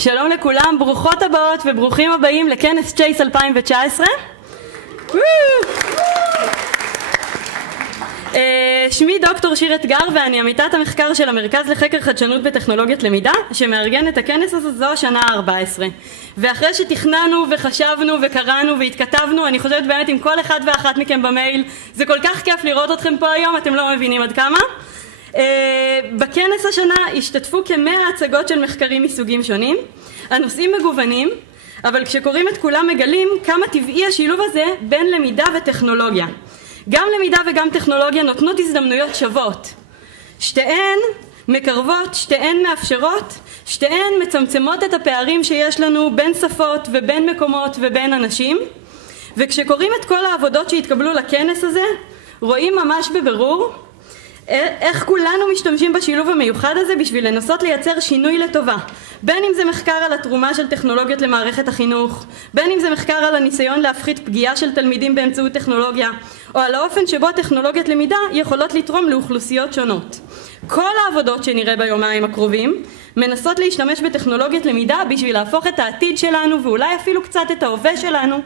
שלום לכולם, ברוכות הבאות וברוכים הבאים לכנס צ'ייס 2019. שמי דוקטור שיר אתגר ואני עמיתת המחקר של המרכז לחקר חדשנות וטכנולוגיות למידה שמארגן את הכנס הזה. זו השנה ה-14, ואחרי שתכננו וחשבנו וקראנו והתכתבנו, אני חושבת באמת עם כל אחד ואחת מכם במייל, זה כל כך כיף לראות אתכם פה היום, אתם לא מבינים עד כמה. בכנס השנה השתתפו כ100 הצגות של מחקרים מסוגים שונים. הנושאים מגוונים, אבל כשקוראים את כולם מגלים כמה טבעי השילוב הזה בין למידה וטכנולוגיה. גם למידה וגם טכנולוגיה נותנות הזדמנויות שוות. שתיהן מקרבות, שתיהן מאפשרות, שתיהן מצמצמות את הפערים שיש לנו בין שפות ובין מקומות ובין אנשים. וכשקוראים את כל העבודות שהתקבלו לכנס הזה, רואים ממש בבירור איך כולנו משתמשים בשילוב המיוחד הזה בשביל לנסות לייצר שינוי לטובה. בין אם זה מחקר על התרומה של טכנולוגיות למערכת החינוך, בין אם זה מחקר על הניסיון להפחית פגיעה של תלמידים באמצעות טכנולוגיה, או על האופן שבו טכנולוגיות למידה יכולות לתרום לאוכלוסיות שונות. כל העבודות שנראה ביומיים הקרובים מנסות להשתמש בטכנולוגיות למידה בשביל להפוך את העתיד שלנו ואולי אפילו קצת את ההווה שלנו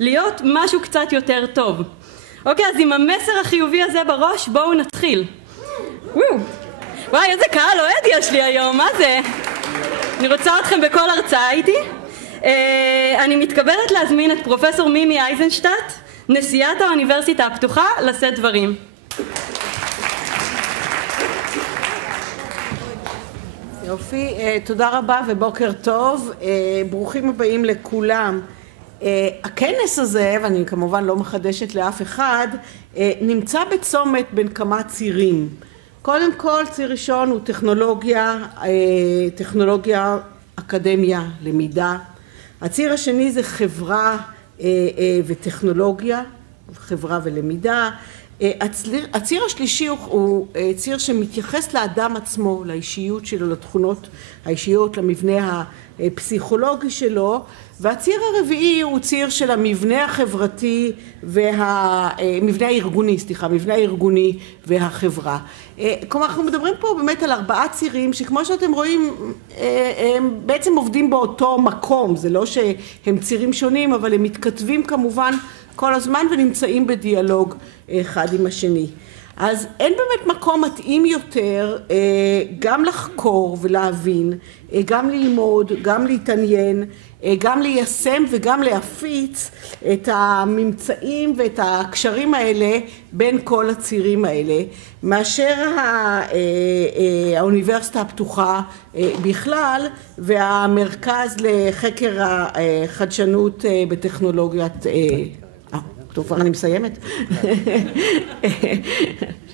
להיות משהו קצת יותר טוב. אוקיי, אז עם המסר החיובי הזה בראש בואו נתחיל. וואי, איזה קהל אוהד יש לי היום, מה זה? אני רוצה אתכם בכל הרצאה איתי. אני מתכבדת להזמין את פרופסור מימי אייזנשטדט, נשיאת האוניברסיטה הפתוחה, לשאת דברים. יופי, תודה רבה ובוקר טוב, ברוכים הבאים לכולם. הכנס הזה, ואני כמובן לא מחדשת לאף אחד, נמצא בצומת בין כמה צירים. קודם כל, ציר ראשון הוא טכנולוגיה, אקדמיה, למידה. הציר השני זה חברה וטכנולוגיה, חברה ולמידה. הציר השלישי הוא ציר שמתייחס לאדם עצמו, לאישיות שלו, לתכונות האישיות, למבנה הפסיכולוגי שלו. והציר הרביעי הוא ציר של המבנה החברתי והמבנה הארגוני והחברה. כלומר, אנחנו מדברים פה באמת על 4 צירים שכמו שאתם רואים הם בעצם עובדים באותו מקום. זה לא שהם צירים שונים, אבל הם מתכתבים כמובן כל הזמן ונמצאים בדיאלוג אחד עם השני. אז אין באמת מקום מתאים יותר גם לחקור ולהבין, גם ללמוד, גם להתעניין, גם ליישם וגם להפיץ את הממצאים ואת הקשרים האלה בין כל הצירים האלה, מאשר האוניברסיטה הפתוחה בכלל והמרכז לחקר החדשנות בטכנולוגיות. טוב, אני מסיימת.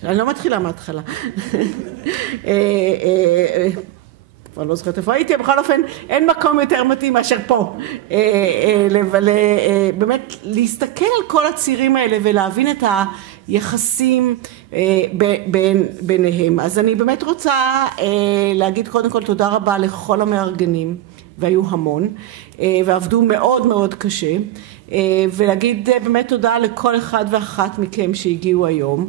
אני לא מתחילה מההתחלה. כבר לא זוכרת איפה הייתי, בכל אופן אין מקום יותר מתאים מאשר פה. באמת להסתכל על כל הצירים האלה ולהבין את היחסים ביניהם. אז אני באמת רוצה להגיד קודם כל תודה רבה לכל המארגנים, והיו המון, ועבדו מאוד מאוד קשה. ולהגיד באמת תודה לכל אחד ואחת מכם שהגיעו היום.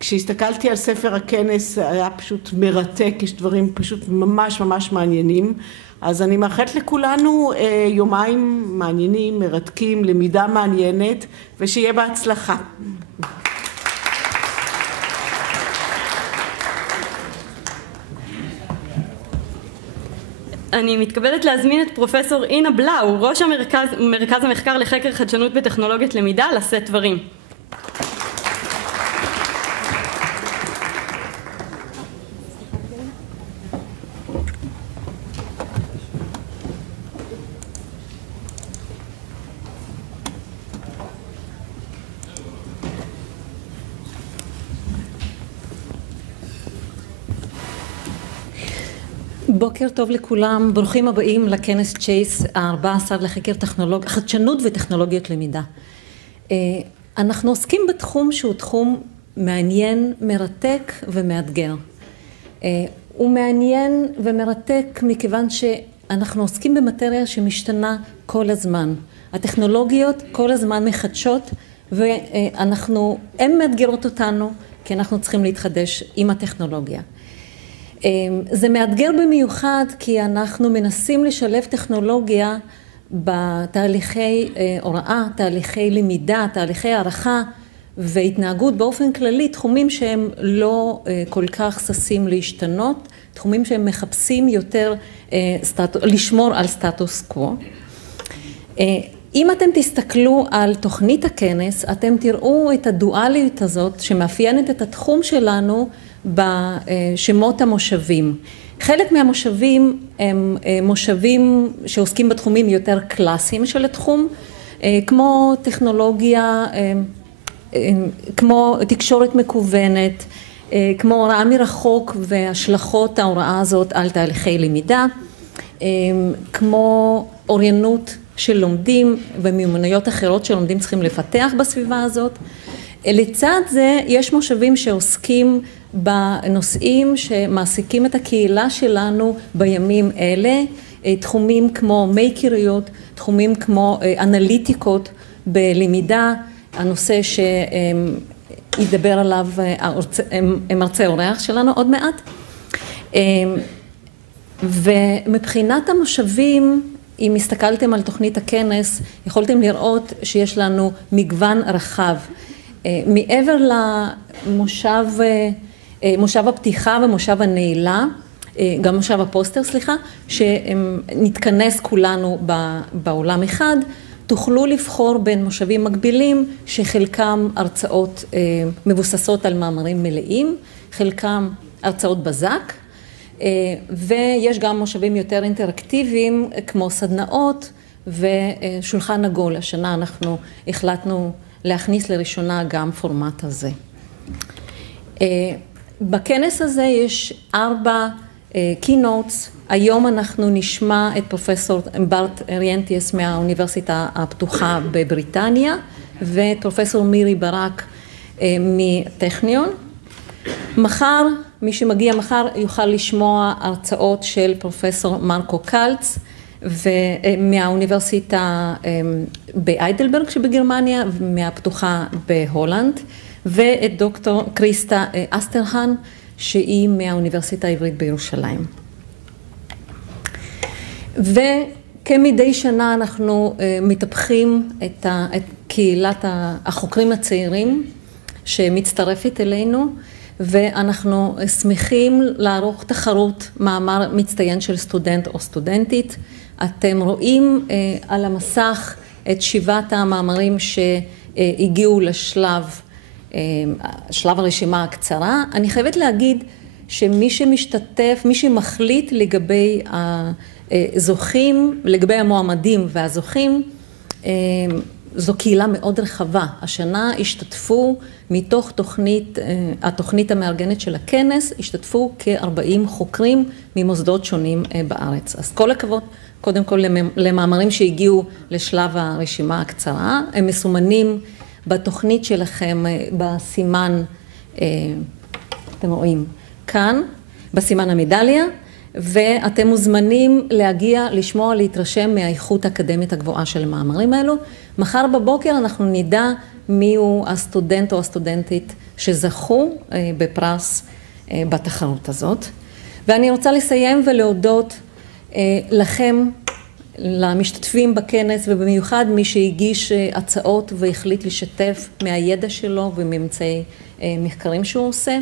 כשהסתכלתי על ספר הכנס היה פשוט מרתק, יש דברים פשוט ממש ממש מעניינים. אז אני מאחלת לכולנו יומיים מעניינים, מרתקים, למידה מעניינת, ושיהיה בהצלחה. אני מתכבדת להזמין את פרופסור אינה בלאו, ראש מרכז המחקר לחקר חדשנות וטכנולוגיות למידה, לשאת דברים. בוקר טוב לכולם, ברוכים הבאים לכנס צ'ייס ה-14 לחקר חדשנות וטכנולוגיות למידה. אנחנו עוסקים בתחום שהוא תחום מעניין, מרתק ומאתגר. הוא מעניין ומרתק מכיוון שאנחנו עוסקים במטריה שמשתנה כל הזמן. הטכנולוגיות כל הזמן מחדשות והן מאתגרות אותנו כי אנחנו צריכים להתחדש עם הטכנולוגיה. זה מאתגר במיוחד כי אנחנו מנסים לשלב טכנולוגיה בתהליכי הוראה, תהליכי למידה, תהליכי הערכה והתנהגות באופן כללי, תחומים שהם לא כל כך ששים להשתנות, תחומים שהם מחפשים יותר לשמור על סטטוס קוו. אם אתם תסתכלו על תוכנית הכנס, אתם תראו את הדואליות הזאת שמאפיינת את התחום שלנו בשמות המושבים. חלק מהמושבים הם מושבים שעוסקים בתחומים יותר קלאסיים של התחום, כמו טכנולוגיה, כמו תקשורת מקוונת, כמו הוראה מרחוק והשלכות ההוראה הזאת על תהליכי למידה, כמו אוריינות של לומדים ומיומנויות אחרות שלומדים צריכים לפתח בסביבה הזאת. לצד זה יש מושבים שעוסקים בנושאים שמעסיקים את הקהילה שלנו בימים אלה, תחומים כמו מייקריות, תחומים כמו אנליטיקות בלמידה, הנושא שידבר עליו מרצה אורח שלנו עוד מעט. ומבחינת המושבים, אם הסתכלתם על תוכנית הכנס, יכולתם לראות שיש לנו מגוון רחב. מעבר למושב הפתיחה ומושב הנעילה, גם מושב הפוסטר, שנתכנס כולנו בעולם אחד, תוכלו לבחור בין מושבים מקבילים שחלקם הרצאות מבוססות על מאמרים מלאים, חלקם הרצאות בזק, ויש גם מושבים יותר אינטראקטיביים כמו סדנאות ושולחן עגול. השנה אנחנו החלטנו להכניס לראשונה גם פורמט הזה. בכנס הזה יש 4 keynotes. היום אנחנו נשמע את פרופסור בארט ריאנטיס מהאוניברסיטה הפתוחה בבריטניה, ואת פרופסור מירי ברק מטכניון. מחר, מי שמגיע מחר יוכל לשמוע הרצאות של פרופסור מרקו קלץ, מהאוניברסיטה באיידלברג שבגרמניה, מהפתוחה בהולנד, ואת דוקטור קריסטה אסטרהן, שהיא מהאוניברסיטה העברית בירושלים. וכמדי שנה אנחנו מטפחים את קהילת החוקרים הצעירים שמצטרפת אלינו, ואנחנו שמחים לערוך תחרות מאמר מצטיין של סטודנט או סטודנטית. אתם רואים על המסך את 7 המאמרים שהגיעו לשלב הרשימה הקצרה. אני חייבת להגיד שמי שמשתתף, מי שמחליט לגבי הזוכים, לגבי המועמדים והזוכים, זו קהילה מאוד רחבה. השנה השתתפו מתוך התוכנית המארגנת של הכנס, השתתפו כ-40 חוקרים ממוסדות שונים בארץ. אז כל הכבוד, קודם כל למאמרים שהגיעו לשלב הרשימה הקצרה, הם מסומנים בתוכנית שלכם בסימן, אתם רואים כאן, בסימן המדליה, ואתם מוזמנים להגיע, לשמוע, להתרשם מהאיכות האקדמית הגבוהה של המאמרים האלו. מחר בבוקר אנחנו נדע מיהו הסטודנט או הסטודנטית שזכו בפרס בתחרות הזאת. ואני רוצה לסיים ולהודות לכם, למשתתפים בכנס, ובמיוחד מי שהגיש הצעות והחליט לשתף מהידע שלו וממצאי מחקרים שהוא עושה.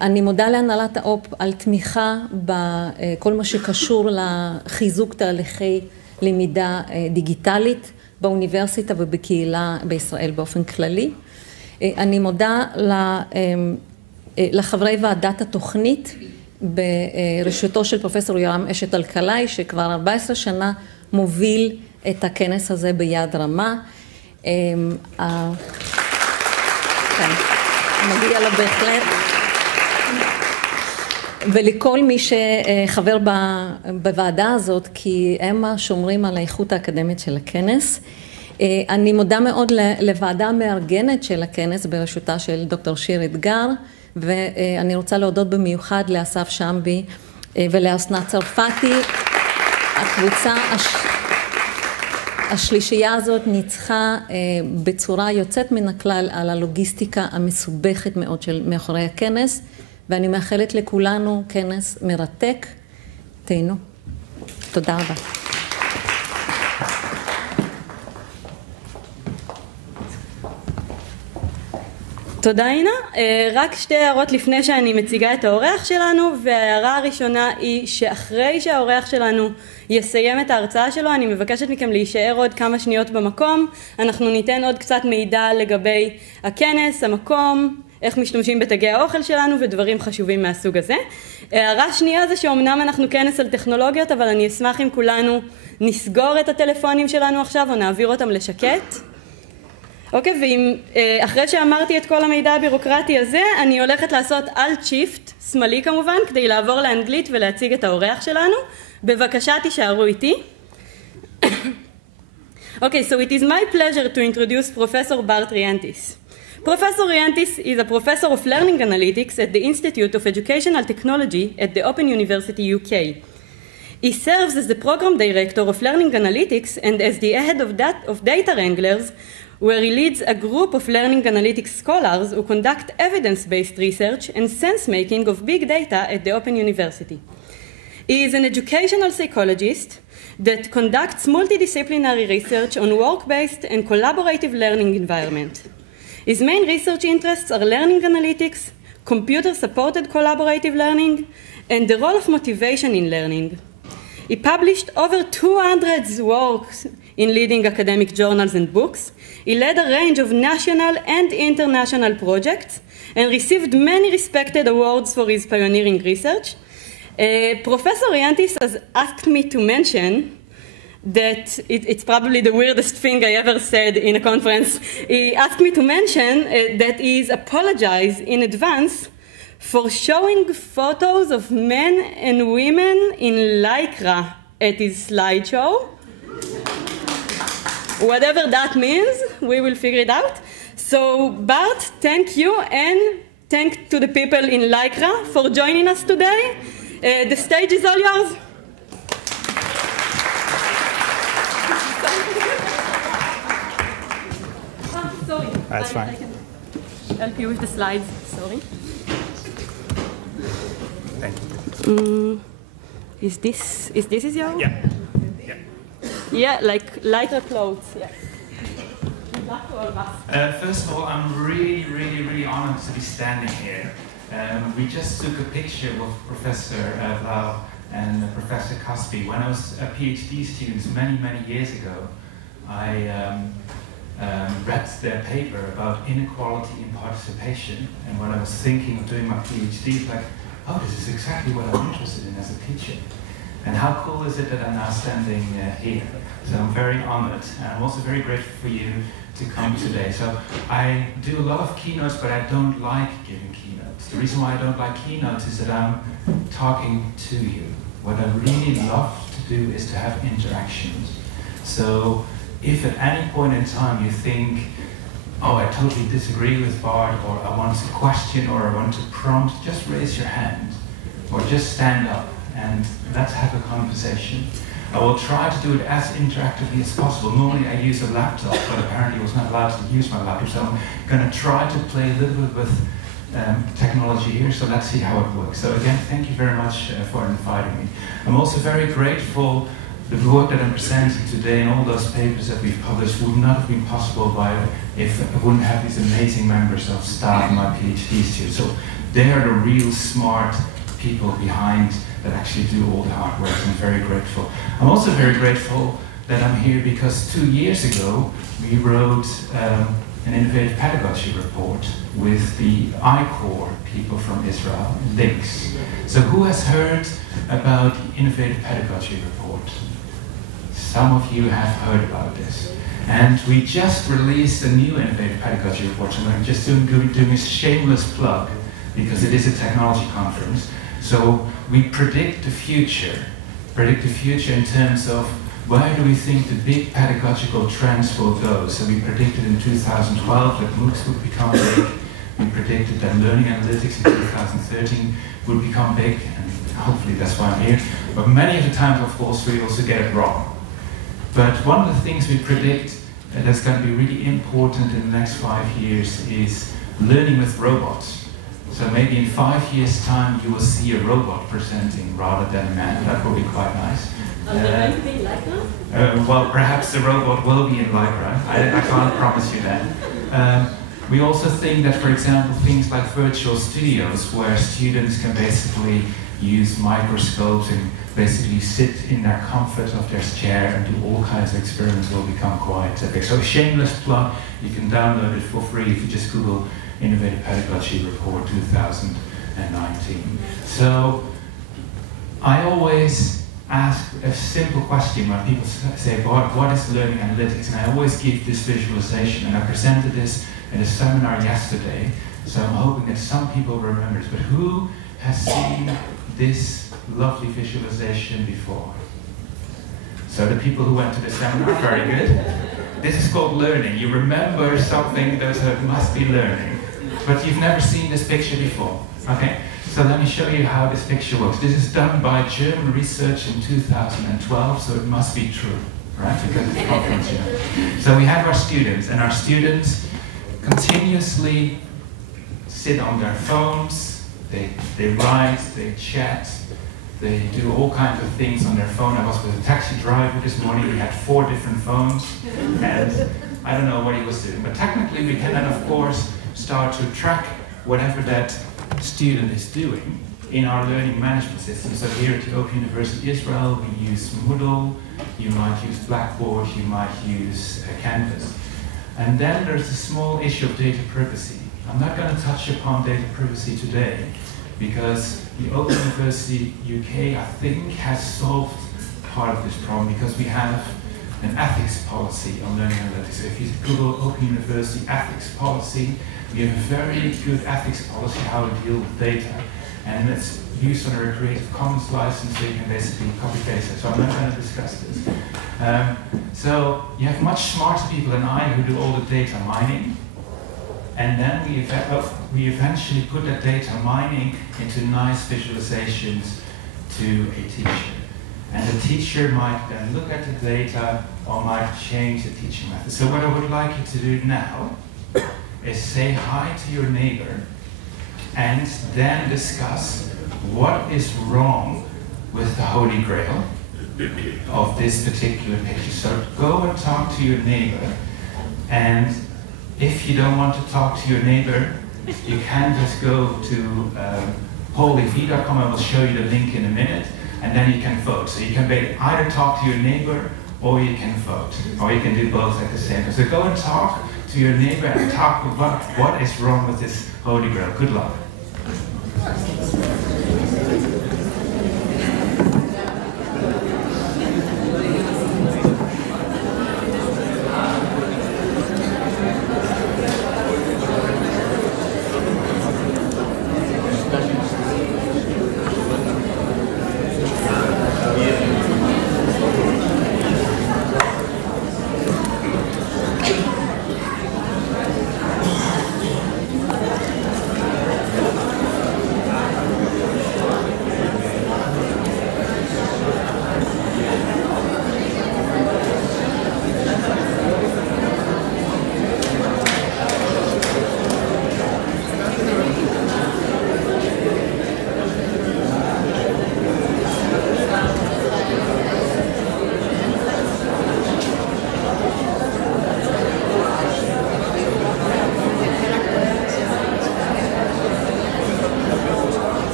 אני מודה להנהלת האופ על תמיכה בכל מה שקשור לחיזוק תהליכי למידה דיגיטלית באוניברסיטה ובקהילה בישראל באופן כללי. אני מודה לחברי ועדת התוכנית בראשותו של פרופסור יורם אשת אלקלעי, שכבר 14 שנה מוביל את הכנס הזה ביד רמה. מגיע לה בהחלט. ולכל מי שחבר בוועדה הזאת, כי הם השומרים על האיכות האקדמית של הכנס. אני מודה מאוד לוועדה המארגנת של הכנס בראשותה של דוקטור שיר אתגר, ואני רוצה להודות במיוחד לאסף שמבי ולאסנת צרפתי. הקבוצה השלישייה הזאת ניצחה בצורה יוצאת מן הכלל על הלוגיסטיקה המסובכת מאוד של מאחורי הכנס, ואני מאחלת לכולנו כנס מרתק. תהנו. תודה רבה. תודה אינה. רק שתי הערות לפני שאני מציגה את האורח שלנו, וההערה הראשונה היא שאחרי שהאורח שלנו יסיים את ההרצאה שלו, אני מבקשת מכם להישאר עוד כמה שניות במקום. אנחנו ניתן עוד קצת מידע לגבי הכנס, המקום, איך משתמשים בתגי האוכל שלנו ודברים חשובים מהסוג הזה. הערה שנייה זה שאומנם אנחנו כנס על טכנולוגיות, אבל אני אשמח אם כולנו נסגור את הטלפונים שלנו עכשיו או נעביר אותם לשקט. אוקיי, ואם אחרי שאמרתי את כל המידע הבירוקרטי הזה, אני הולכת לעשות Alt-Shift, שמאלי כמובן, כדי לעבור לאנגלית ולהציג את האורח שלנו. בבקשה תישארו איתי. Okay, so it is my pleasure to introduce Professor Bart Rienties. Professor Rienties is a professor of learning analytics at the Institute of Educational Technology at the Open University UK. He serves as the program director of learning analytics and as the head of data wranglers, where he leads a group of learning analytics scholars who conduct evidence-based research and sense-making of big data at the Open University. He is an educational psychologist that conducts multidisciplinary research on work-based and collaborative learning environment. His main research interests are learning analytics, computer-supported collaborative learning, and the role of motivation in learning. He published over 200 works in leading academic journals and books. He led a range of national and international projects and received many respected awards for his pioneering research. Professor Rienties has asked me to mention that it's probably the weirdest thing I ever said in a conference. He asked me to mention that he is apologized in advance for showing photos of men and women in lycra at his slideshow. Whatever that means, we will figure it out. So, Bart, thank you, and thank to the people in lycra for joining us today. The stage is all yours. Sorry. That's fine. I can help you with the slides. Sorry. Thank you. Is this your? Yeah. Yeah, like a clothes. Yeah. Good luck to all of us. First of all, I'm really honored to be standing here. We just took a picture with Professor Blau and Professor Cosby. When I was a PhD student many years ago, I read their paper about inequality in participation. And when I was thinking of doing my PhD, like, oh, this is exactly what I'm interested in as a teacher. And how cool is it that I'm now standing here? So I'm very honored, and I'm also very grateful for you to come today. So I do a lot of keynotes, but I don't like giving keynotes. The reason why I don't like keynotes is that I'm talking to you. What I really love to do is to have interactions. So if at any point in time you think, oh, I totally disagree with Bart, or I want to question, or I want to prompt, just raise your hand, or just stand up, and let's have a conversation. I will try to do it as interactively as possible. Normally I use a laptop, but apparently I was not allowed to use my laptop, so I'm going to try to play a little bit with technology here, so let's see how it works. So again, thank you very much for inviting me. I'm also very grateful the work that I'm presenting today and all those papers that we've published would not have been possible if I wouldn't have these amazing members of staff in my PhD students. So they are the real smart people behind that actually do all the hard work, and I'm very grateful. I'm also very grateful that I'm here because 2 years ago we wrote an innovative pedagogy report with the I-Core people from Israel, links. So who has heard about the innovative pedagogy report? Some of you have heard about this. And we just released a new innovative pedagogy report, and I'm just doing a shameless plug because it is a technology conference. So we predict the future in terms of where do we think the big pedagogical trends will go. So we predicted in 2012 that MOOCs would become big. We predicted that learning analytics in 2013 would become big, and hopefully that's why I'm here. But many of the times, of course, we also get it wrong. But one of the things we predict that's going to be really important in the next 5 years is learning with robots. So maybe in 5 years' time you will see a robot presenting rather than a man. That will be quite nice. Are they going to be like that? Well, perhaps the robot will be in Lycra. I can't promise you that. We also think that, for example, things like virtual studios where students can basically use microscopes and basically sit in their comfort of their chair and do all kinds of experiments will become quite big. So shameless plug, you can download it for free if you just Google Innovative Pedagogy Report 2019. So I always ask a simple question when people say, what is learning analytics? And I always give this visualization, and I presented this in a seminar yesterday, so I'm hoping that some people remember it. But who has seen this lovely visualization before? So the people who went to the seminar, very good. This is called learning. You remember something that must be learning. But you've never seen this picture before. Okay? So let me show you how this picture works. This is done by German research in 2012, so it must be true, right? Because it's a conference here. So we have our students, and our students continuously sit on their phones, they write, they chat, they do all kinds of things on their phone. I was with a taxi driver this morning, he had 4 different phones, and I don't know what he was doing. But technically we can then, of course, start to track whatever that student is doing in our learning management system. So here at the Open University Israel, we use Moodle, you might use Blackboard, you might use Canvas. And then there's a small issue of data privacy. I'm not going to touch upon data privacy today because the Open University UK, I think, has solved part of this problem because we have an ethics policy on learning analytics. If you Google Open University ethics policy, we have a very good ethics policy how to deal with data. And it's used under a Creative Commons license, so you can basically copy-paste it. So I'm not going to discuss this. So you have much smarter people than I who do all the data mining. And then we eventually put that data mining into nice visualizations to a teacher. And the teacher might then look at the data or might change the teaching method. So what I would like you to do now is say hi to your neighbor and then discuss what is wrong with the Holy Grail of this particular picture. So go and talk to your neighbor, and if you don't want to talk to your neighbor, you can just go to pollev.com. I will show you the link in a minute, and then you can vote. So you can either talk to your neighbor or you can vote, or you can do both at the same time. So go and talk to your neighbor and talk about what is wrong with this Holy Grail. Good luck.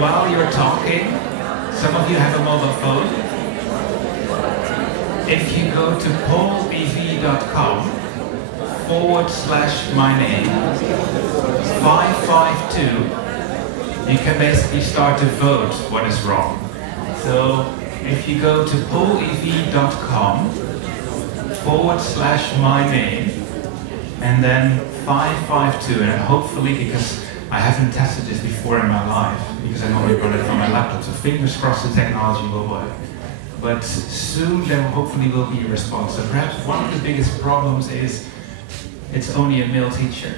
While you're talking, some of you have a mobile phone. If you go to pollev.com/my name 552, you can basically start to vote what is wrong. So if you go to pollev.com/my name and then 552, and hopefully, because I haven't tested this before in my life, because I normally run it from my laptop, so fingers crossed the technology will work. But soon there hopefully will be a response. So perhaps one of the biggest problems is it's only a male teacher.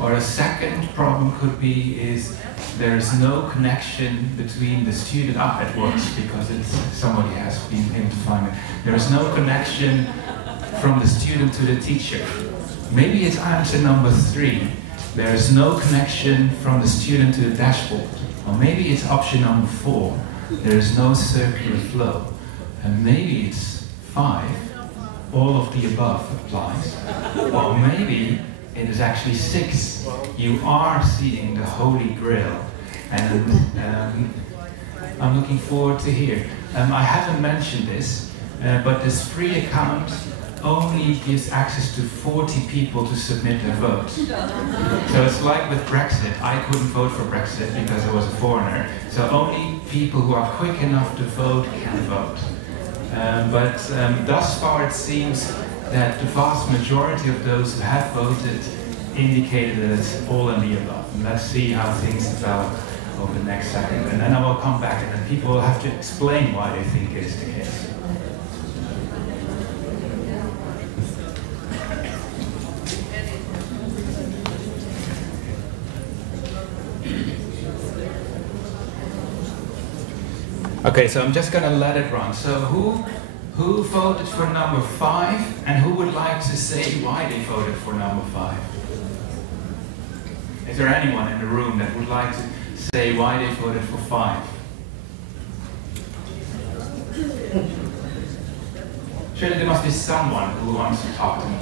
Or a second problem could be is there is no connection between the student, it works because somebody has been able to find it. There is no connection from the student to the teacher. Maybe it's answer number 3. There is no connection from the student to the dashboard. Or maybe it's option number 4. There is no circular flow. And maybe it's 5. All of the above applies. Or maybe it is actually 6. You are seeing the Holy Grail. And I'm looking forward to hear. I haven't mentioned this, but this free account only gives access to 40 people to submit their vote. So it's like with Brexit. I couldn't vote for Brexit because I was a foreigner. So only people who are quick enough to vote can vote. But thus far it seems that the vast majority of those who have voted indicated that it's all in the above. And let's see how things develop over the next second. And then I will come back and then people will have to explain why they think it is the case. Okay, so I'm just going to let it run. So who voted for number 5, and who would like to say why they voted for number 5? Is there anyone in the room that would like to say why they voted for 5? Surely there must be someone who wants to talk to me.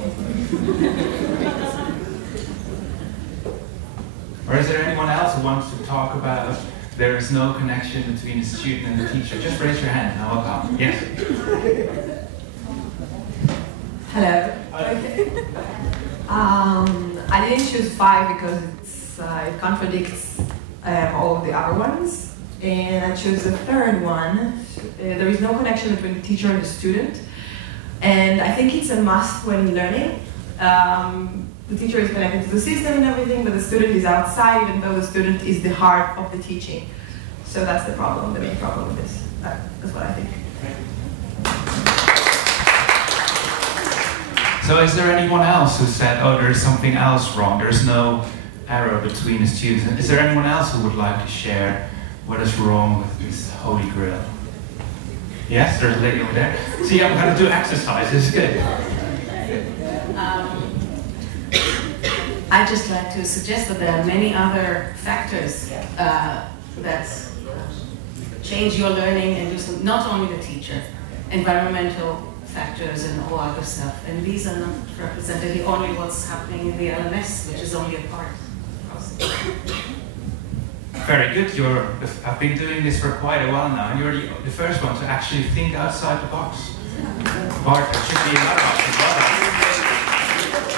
Or is there anyone else who wants to talk about there is no connection between the student and the teacher? Just raise your hand and I'll come. Yes? Hello. Okay. I didn't choose 5 because it contradicts all of the other ones. And I chose the third one. There is no connection between the teacher and the student. And I think it's a must when learning. The teacher is connected to the system and everything, but the student is outside, even though the student is the heart of the teaching. So that's the problem, the main problem with this. That's what I think. So is there anyone else who said, oh, there's something else wrong, there's no error between the students? Is there anyone else who would like to share what is wrong with this Holy Grail? Yes, there's a lady over there. See, I'm going to do exercise, it's good. I'd just like to suggest that there are many other factors that change your learning and do some, not only the teacher, environmental factors and all other stuff. And these are not represented only what's happening in the LMS, which is only a part of the process. Very good. I've been doing this for quite a while now, and you're the first one to actually think outside the box. Bart, there should be another option.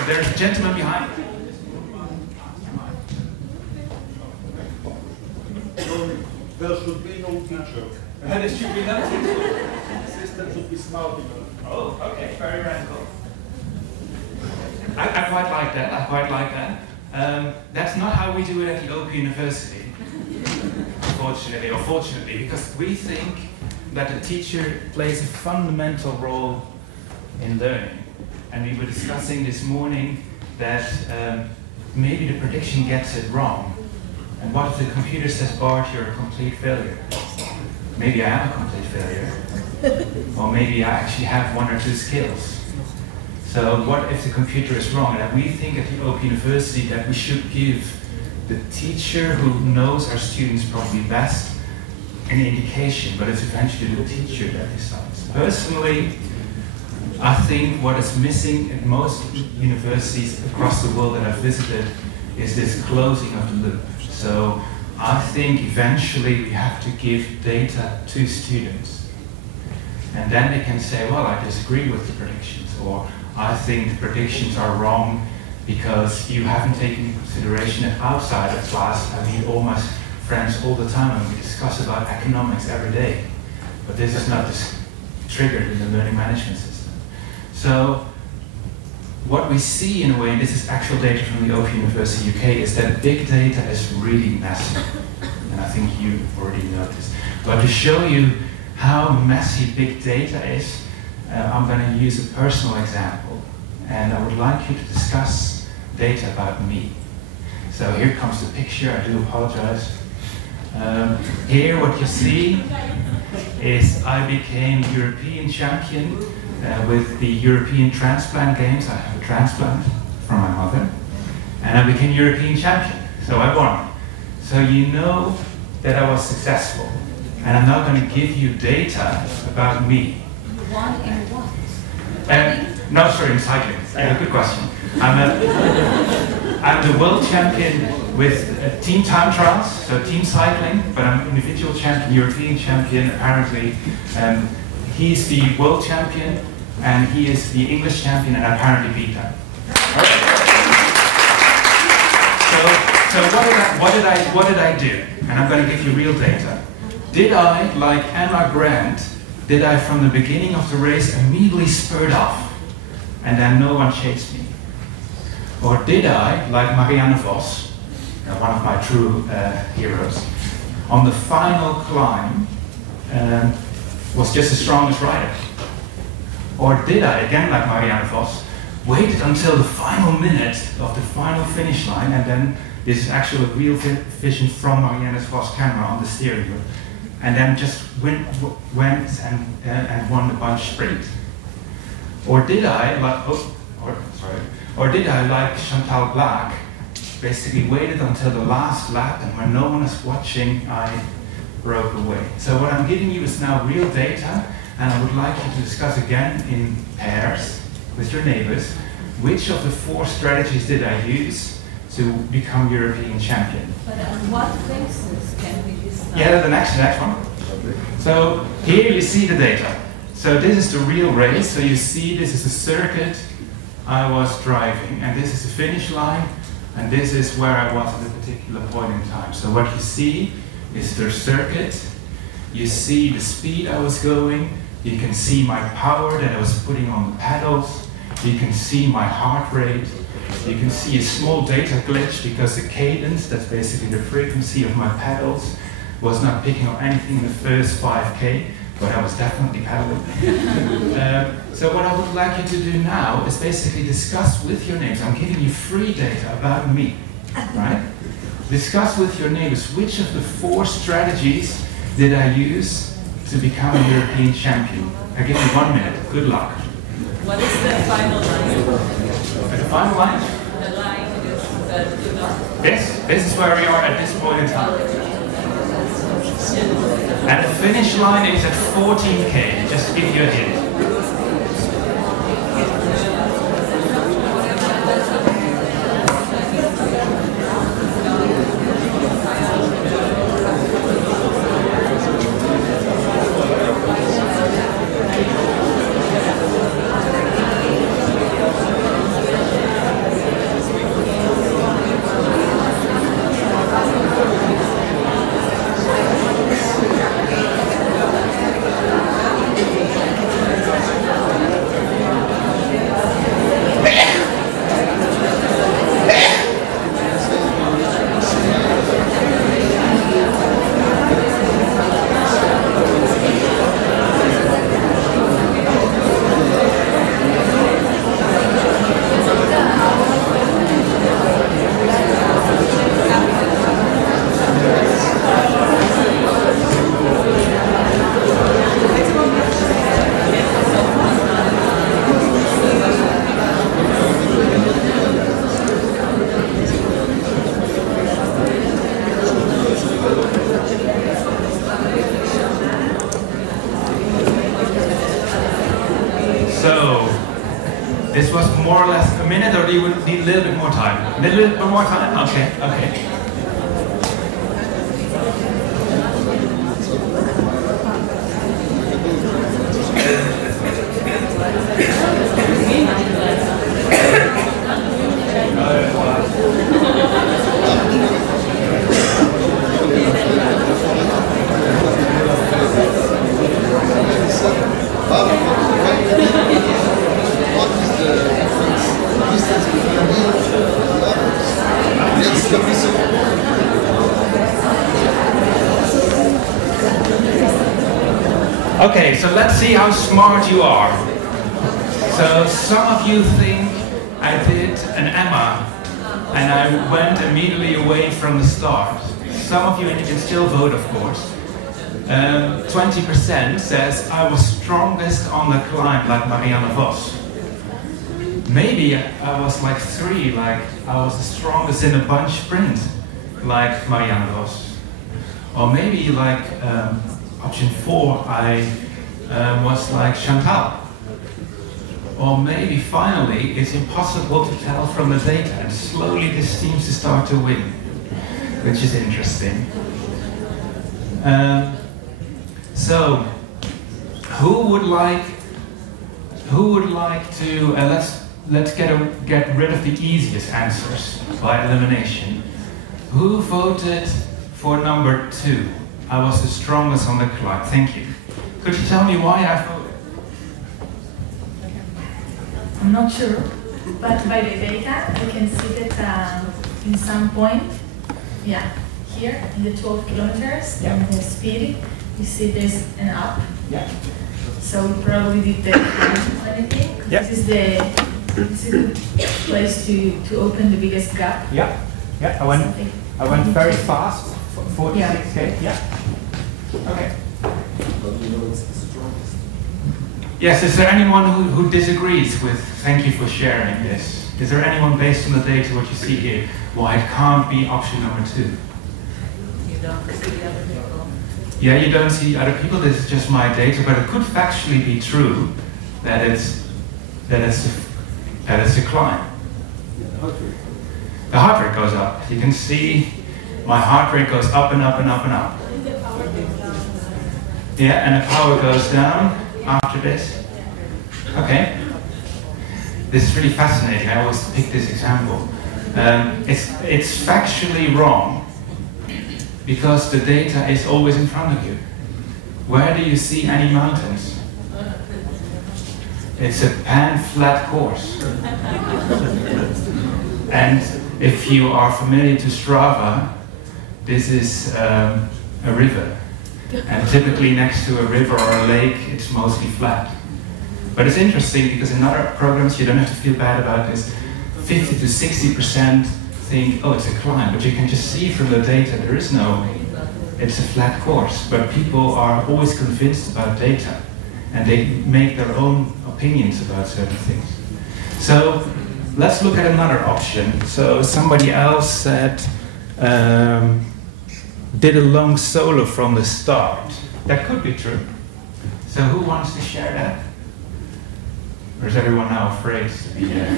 There's a gentleman behind. There should be no teacher. There should be no teacher. The system should be smart enough. Oh, okay, very radical. I quite like that. I quite like that. That's not how we do it at the Open University. Unfortunately, or fortunately, because we think that the teacher plays a fundamental role in learning. And we were discussing this morning that maybe the prediction gets it wrong. And what if the computer says, Bart, you're a complete failure? Maybe I am a complete failure. Or maybe I actually have 1 or 2 skills. So what if the computer is wrong? And we think at the Open University that we should give the teacher who knows our students probably best an indication, but it's eventually the teacher that decides. Personally, I think what is missing at most universities across the world that I've visited is this closing of the loop. So I think eventually we have to give data to students. And then they can say, well, I disagree with the predictions, or I think the predictions are wrong because you haven't taken into consideration that outside of class, I meet all my friends all the time and we discuss about economics every day. But this is not triggered in the learning management system. So what we see in a way, and this is actual data from the Open University UK, is that big data is really messy. And I think you already noticed. But to show you how messy big data is, I'm going to use a personal example. And I would like you to discuss data about me. So here comes the picture, I do apologize. Here what you see is I became European champion with the European Transplant Games. I have a transplant from my mother. And I became European champion, so I won. So you know that I was successful. And I'm now going to give you data about me. Won in what? No, sorry, in cycling. Good question. I'm the world champion with team time trials, so team cycling, but I'm individual champion, European champion, apparently. He's the world champion, and he is the English champion, and I apparently beat him. So what did I do? And I'm going to give you real data. Did I, like Emma Grant, did I from the beginning of the race immediately spurt off, and then no one chased me? Or did I, like Marianne Vos, one of my true heroes, on the final climb, was just the strongest rider? Or did I, again like Marianne Vos, waited until the final minute of the final finish line, and then this is actually real vision from Marianne Vos' camera on the steering wheel, and then just went and won the bunch sprint? Or did I, like Chantal Blaak, basically waited until the last lap, and when no one is watching, I broke away? So what I'm giving you is now real data, and I would like you to discuss again in pairs with your neighbors, which of the 4 strategies did I use to become European champion? But on what basis can we decide? Yeah, the next one. So here you see the data. So this is the real race. So you see this is the circuit I was driving, and this is the finish line, and this is where I was at a particular point in time. So what you see is the circuit. You see the speed I was going. You can see my power that I was putting on the pedals. You can see my heart rate. You can see a small data glitch because the cadence, that's basically the frequency of my pedals, was not picking up anything in the first 5K, but I was definitely pedaling. So what I would like you to do now is basically discuss with your neighbors. I'm giving you free data about me, right? Discuss with your neighbors which of the 4 strategies did I use to become a European champion. I give you 1 minute. Good luck. What is the final line? At the final line? The line is do not. This is where we are at this point in time. And the finish line is at 14K, just to give you a hint. This was more or less a minute, or do you would need a little bit more time? A little bit more time? Okay, okay. Okay, so let's see how smart you are. So some of you think I did an Emma and I went immediately away from the start. Some of you, and you can still vote of course, 20% says I was strongest on the climb like Marianne Vos. Maybe I was like 3, like I was the strongest in a bunch sprint like Marianne Vos. Or maybe like option 4, I was like Chantal. Or maybe finally it's impossible to tell from the data and slowly this seems to start to win, which is interesting. So who would like to let's get rid of the easiest answers by elimination. Who voted for number 2? I was the strongest on the climb. Thank you. Could you tell me why I voted? I'm not sure, but by the data, I can see that in some point, yeah, here in the 12 kilometers, Yeah. in the speed, you see there's an up. Yeah. So we probably did the or anything. Yeah. This is the place to open the biggest gap. Yeah. Yeah. I went very fast. 46K. Yeah. Okay. Yes, is there anyone who disagrees with, thank you for sharing this. Is there anyone based on the data, what you see here, why it can't be option number 2? You don't see other people. Yeah, you don't see other people, this is just my data, but it could factually be true that it's a climb. The heart rate goes up. You can see my heart rate goes up and up and up and up. Yeah, and the power goes down after this. Okay. This is really fascinating. I always pick this example. It's factually wrong because the data is always in front of you. Where do you see any mountains? It's a pan-flat course. And if you are familiar to Strava, this is a river. And typically next to a river or a lake, it's mostly flat. But it's interesting because in other programs, you don't have to feel bad about this. 50 to 60% think, oh, it's a climb. But you can just see from the data, there is no, it's a flat course. But people are always convinced about data. And they make their own opinions about certain things. So let's look at another option. So somebody else said, did a long solo from the start. That could be true. So who wants to share that? Or is everyone now afraid to be there?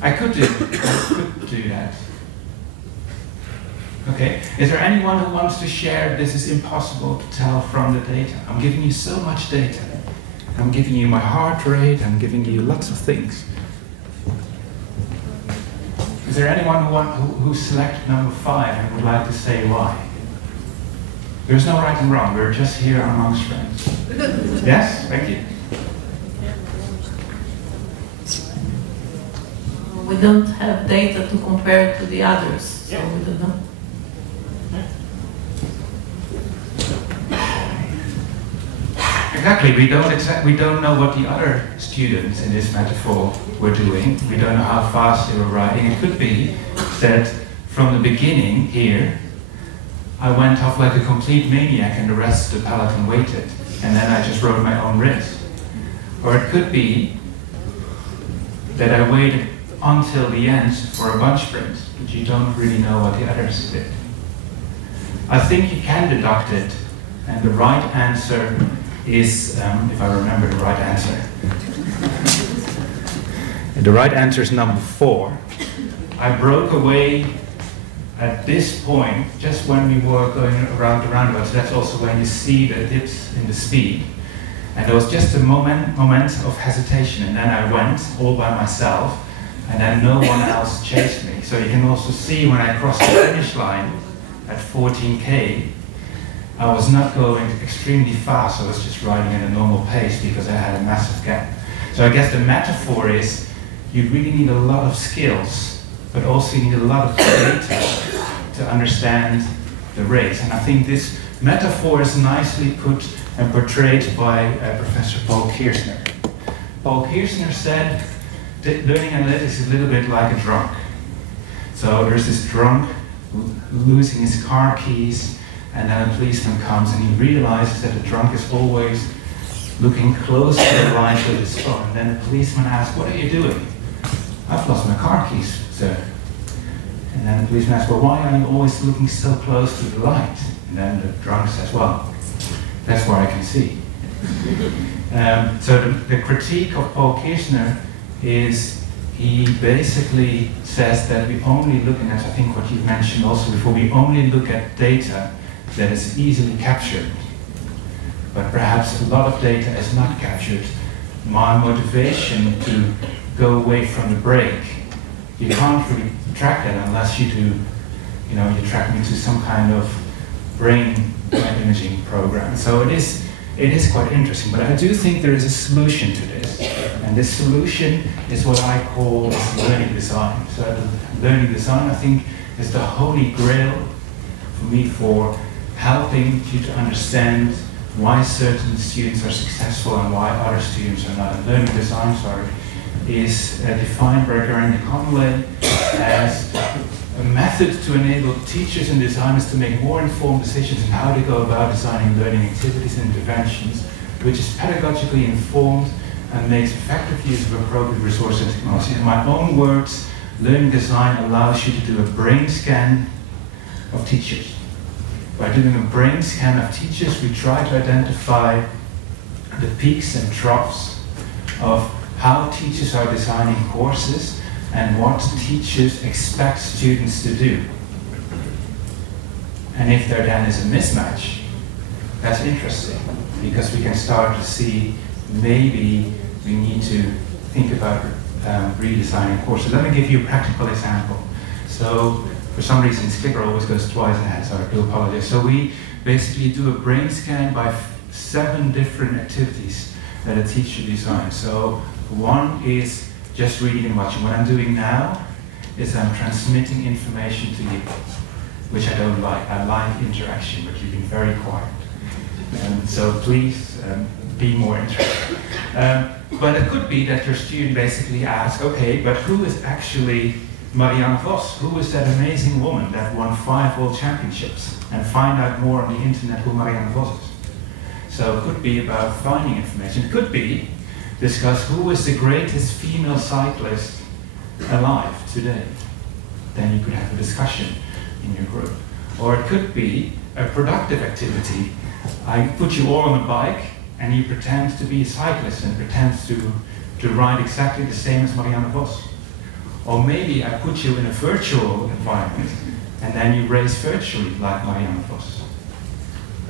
I could do that. Okay. Is there anyone who wants to share this is impossible to tell from the data? I'm giving you so much data. I'm giving you my heart rate, I'm giving you lots of things. Is there anyone who selected number 5 and would like to say why? There's no right and wrong, we're just here amongst friends. Yes? Thank you. We don't have data to compare to the others, so we don't know. Exactly, we don't know what the other students in this metaphor were doing. We don't know how fast they were riding. It could be that from the beginning here, I went off like a complete maniac and the rest of the peloton waited. And then I just rode my own risk. Or it could be that I waited until the end for a bunch sprint, but you don't really know what the others did. I think you can deduct it, and the right answer is, if I remember the right answer. The right answer is number 4. I broke away at this point, just when we were going around the roundabouts. That's also when you see the dips in the speed. And there was just a moment of hesitation, and then I went all by myself, and then no one else chased me. So you can also see when I crossed the finish line at 14K, I was not going extremely fast, I was just riding at a normal pace because I had a massive gap. So I guess the metaphor is, you really need a lot of skills, but also you need a lot of data to understand the race. And I think this metaphor is nicely put and portrayed by Professor Paul Kirchner. Paul Kirchner said that learning analytics is a little bit like a drunk. So there's this drunk losing his car keys, and then a policeman comes and he realizes that the drunk is always looking close to the lines with his phone. And then the policeman asks, "What are you doing?" "I've lost my car keys, sir." And then the policeman asks, "Well, why are you always looking so close to the light?" And then the drunk says, "Well, that's where I can see." So the critique of Paul Kirchner is he basically says that we only look, and that's I think what you mentioned also before, we only look at data that is easily captured. But perhaps a lot of data is not captured. My motivation to go away from the break, you can't really track that unless you do, you track me to some kind of brain imaging program. So it is quite interesting, but I do think there is a solution to this. And this solution is what I call learning design. So learning design, I think, is the holy grail for me for helping you to understand why certain students are successful and why other students are not. And learning design, is defined by Geraint Conway as a method to enable teachers and designers to make more informed decisions on how to go about designing learning activities and interventions, which is pedagogically informed and makes effective use of appropriate resources and technology. In my own words, learning design allows you to do a brain scan of teachers. By doing a brain scan of teachers, we try to identify the peaks and troughs of how teachers are designing courses and what teachers expect students to do. And if there then is a mismatch, that's interesting, because we can start to see maybe we need to think about redesigning courses. Let me give you a practical example. So for some reason, this clicker always goes twice ahead, so I do apologize. So we basically do a brain scan by 7 different activities that a teacher designs. So one is just reading and watching. What I'm doing now is I'm transmitting information to you, which I don't like. I like interaction, but you've been very quiet. So please be more interested. But it could be that your student basically asks, okay, but who is actually Marianne Vos? Who is that amazing woman that won 5 world championships? And find out more on the internet who Marianne Vos is. So it could be about finding information. It could be discuss who is the greatest female cyclist alive today. Then you could have a discussion in your group. Or it could be a productive activity. I put you all on a bike and you pretend to be a cyclist and pretend to ride exactly the same as Marianne Vos. Or maybe I put you in a virtual environment and then you race virtually like Marianne Vos.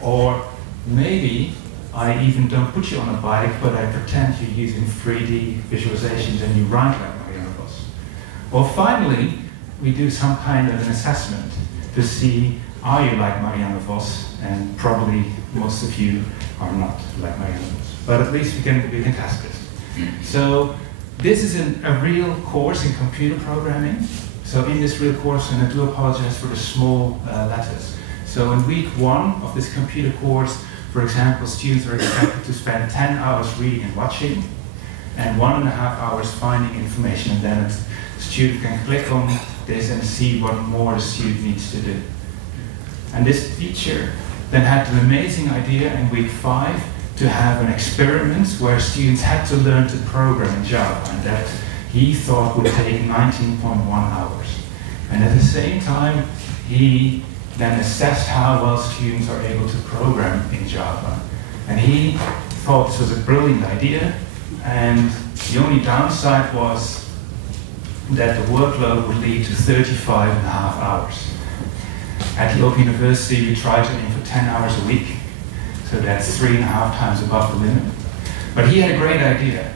Or maybe I even don't put you on a bike, but I pretend you're using 3D visualizations and you ride like Marianne Vos. Or finally, we do some kind of an assessment to see, are you like Marianne Vos? And probably most of you are not like Marianne Vos. But at least we can test this. So this is a real course in computer programming. So in this real course, and I do apologize for the small letters. So in week 1 of this computer course, for example, students are expected to spend 10 hours reading and watching, and 1.5 hours finding information, and then the student can click on this and see what more the student needs to do. And this teacher then had an amazing idea in week 5 to have an experiment where students had to learn to program in Java, and that he thought would take 19.1 hours. And at the same time, he then assessed how well students are able to program in Java. And he thought this was a brilliant idea, and the only downside was that the workload would lead to 35.5 hours. At the Open University, we try to aim for 10 hours a week, so that's 3.5 times above the limit. But he had a great idea.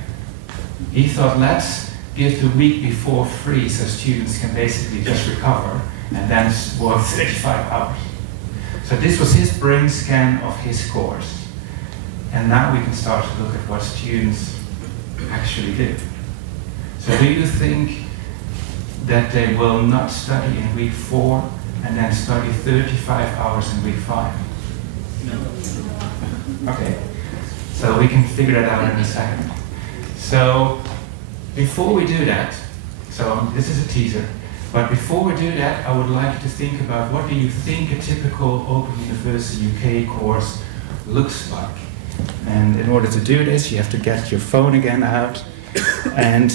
He thought, let's give the week before free so students can basically just recover and then work 35 hours. So this was his brain scan of his course. And now we can start to look at what students actually did. So do you think that they will not study in week 4 and then study 35 hours in week 5? No. Okay, so we can figure that out in a second. So before we do that, so this is a teaser, but before we do that, I would like you to think about what do you think a typical Open University UK course looks like. And in order to do this, you have to get your phone again out and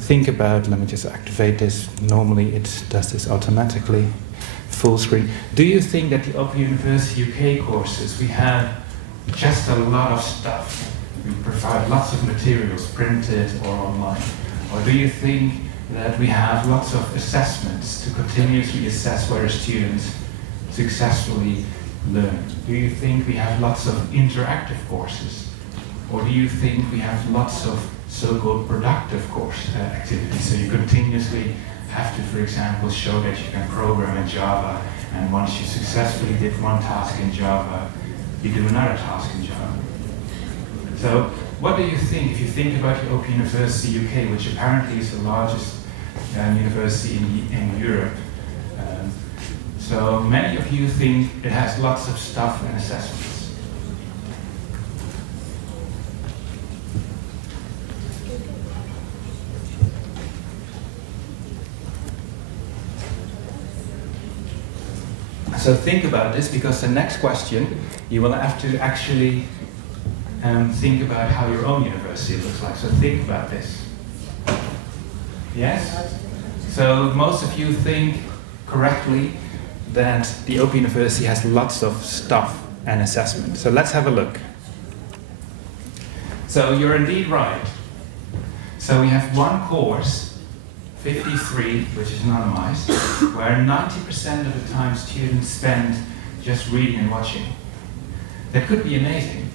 think about, let me just activate this, normally it does this automatically, full screen. Do you think that the Open University UK courses, we have just a lot of stuff? We provide lots of materials, printed or online. Or do you think that we have lots of assessments to continuously assess whether students successfully learn? Do you think we have lots of interactive courses? Or do you think we have lots of so-called productive course activities? So you continuously have to, for example, show that you can program in Java, and once you successfully did one task in Java, you do another task in Java. So what do you think, if you think about the Open University UK, which apparently is the largest university in Europe? So many of you think it has lots of stuff and assessments. So think about this, because the next question, you will have to actually think about how your own university looks like. So think about this. Yes? So most of you think correctly that the Open University has lots of stuff and assessment. So let's have a look. So you're indeed right. So we have one course, 53, which is anonymized, where 90% of the time students spend just reading and watching. That could be amazing.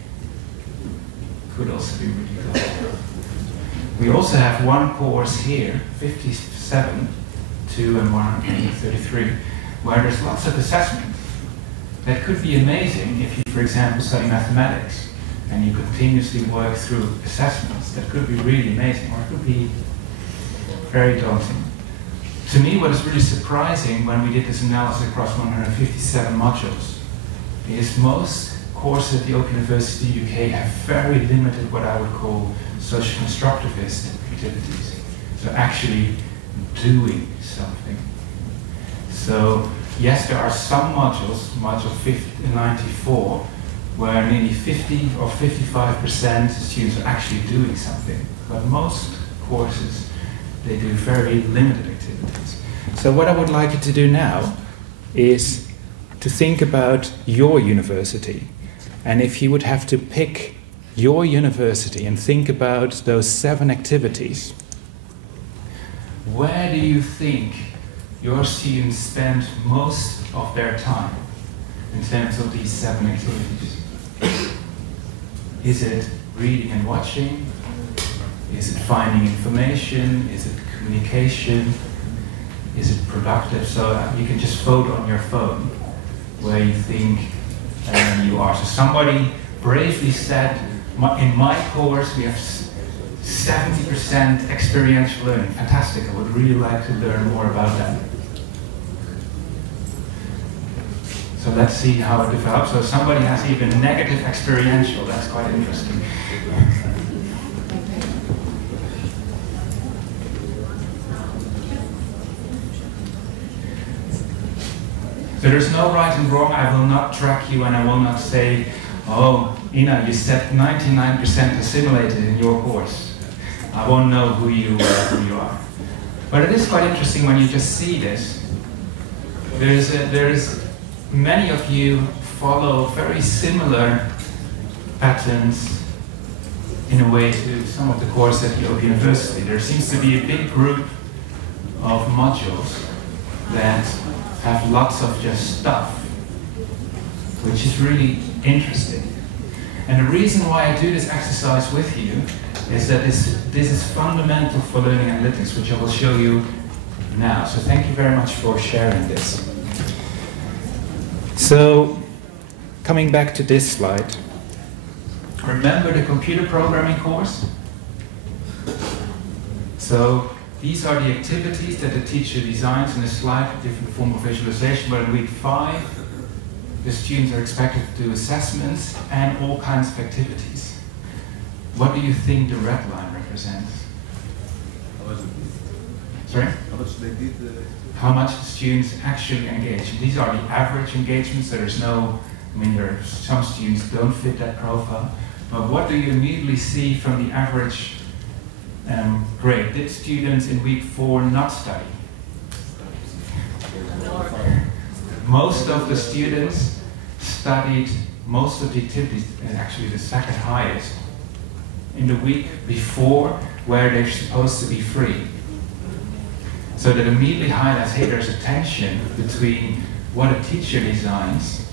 Could also be really good. We also have one course here, 57, 2 and 133, where there's lots of assessment. That could be amazing if you, for example, study mathematics and you continuously work through assessments. That could be really amazing, or it could be very daunting. To me, what is really surprising when we did this analysis across 157 modules is most courses at the Open University UK have very limited what I would call social constructivist activities. So actually doing something. So yes, there are some modules, module 94, where nearly 50 or 55% of students are actually doing something. But most courses, they do very limited activities. So what I would like you to do now is to think about your university. And if you would have to pick your university and think about those 7 activities, where do you think your students spend most of their time in terms of these 7 activities? Is it reading and watching? Is it finding information? Is it communication? Is it productive? So you can just vote on your phone where you think you are. So somebody bravely said, in my course we have 70% experiential learning. Fantastic, I would really like to learn more about that. So let's see how it develops. So somebody has even negative experiential, that's quite interesting. So there's no right and wrong. I will not track you and I will not say, oh, Ina, you said 99% assimilated in your course. I won't know who you are. But it is quite interesting when you just see this. There's many of you follow very similar patterns in a way to some of the courses at the Open University. There seems to be a big group of modules that have lots of just stuff, which is really interesting. And the reason why I do this exercise with you is that this is fundamental for learning analytics, which I will show you now. So thank you very much for sharing this. So, coming back to this slide, remember the computer programming course? So, these are the activities that the teacher designs in a slightly different form of visualization, but in week 5, the students are expected to do assessments and all kinds of activities. What do you think the red line represents? Sorry? How much they did? How much the students actually engage. These are the average engagements. There is no, I mean, there are some students don't fit that profile. But what do you immediately see from the average grade? Did students in week 4 not study? Most of the students studied most of the activities, and actually the second highest, in the week before where they're supposed to be free. So that immediately highlights, hey, there's a tension between what a teacher designs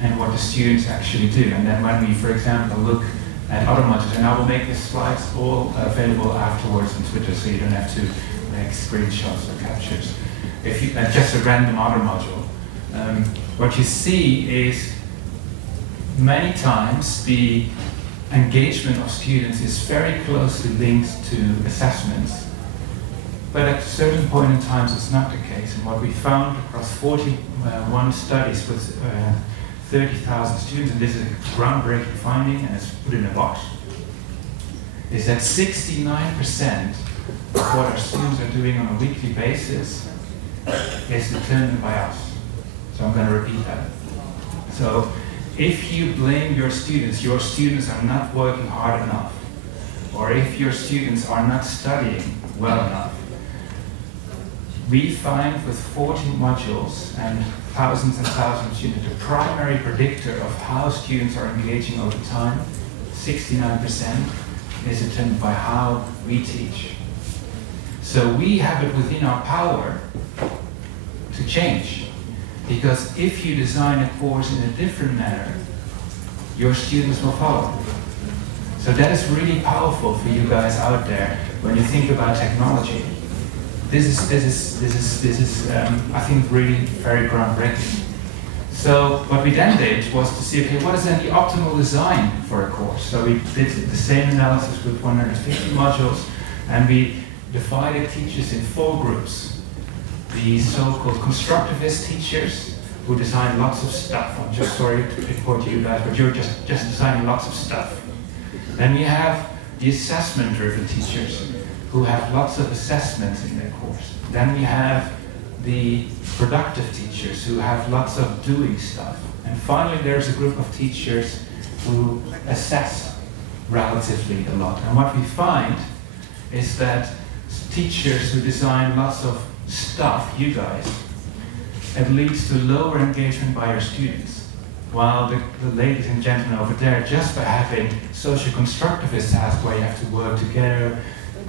and what the students actually do. And then when we, for example, look at other modules, and I will make the slides all available afterwards on Twitter so you don't have to make screenshots or captures. If you, just a random other module. What you see is many times the engagement of students is very closely linked to assessments. But at a certain point in time, it's not the case. And what we found across 41 studies with 30,000 students, and this is a groundbreaking finding, and it's put in a box, is that 69% of what our students are doing on a weekly basis is determined by us. So I'm going to repeat that. So if you blame your students are not working hard enough, or if your students are not studying well enough, we find with 14 modules and thousands and thousands of students, the primary predictor of how students are engaging over time, 69%, is determined by how we teach. So we have it within our power to change. Because if you design a course in a different manner, your students will follow. So that is really powerful for you guys out there when you think about technology. This is I think really very groundbreaking. So what we then did was to see, okay, what is then the optimal design for a course? So we did the same analysis with 150 modules, and we divided teachers in 4 groups. The so-called constructivist teachers who design lots of stuff. I'm just sorry to report to you guys, but you're just designing lots of stuff. Then we have the assessment-driven teachers who have lots of assessments in their course. Then we have the productive teachers who have lots of doing stuff. And finally, there's a group of teachers who assess relatively a lot. And what we find is that teachers who design lots of stuff, you guys, it leads to lower engagement by your students. While the ladies and gentlemen over there, just by having social constructivist tasks where you have to work together,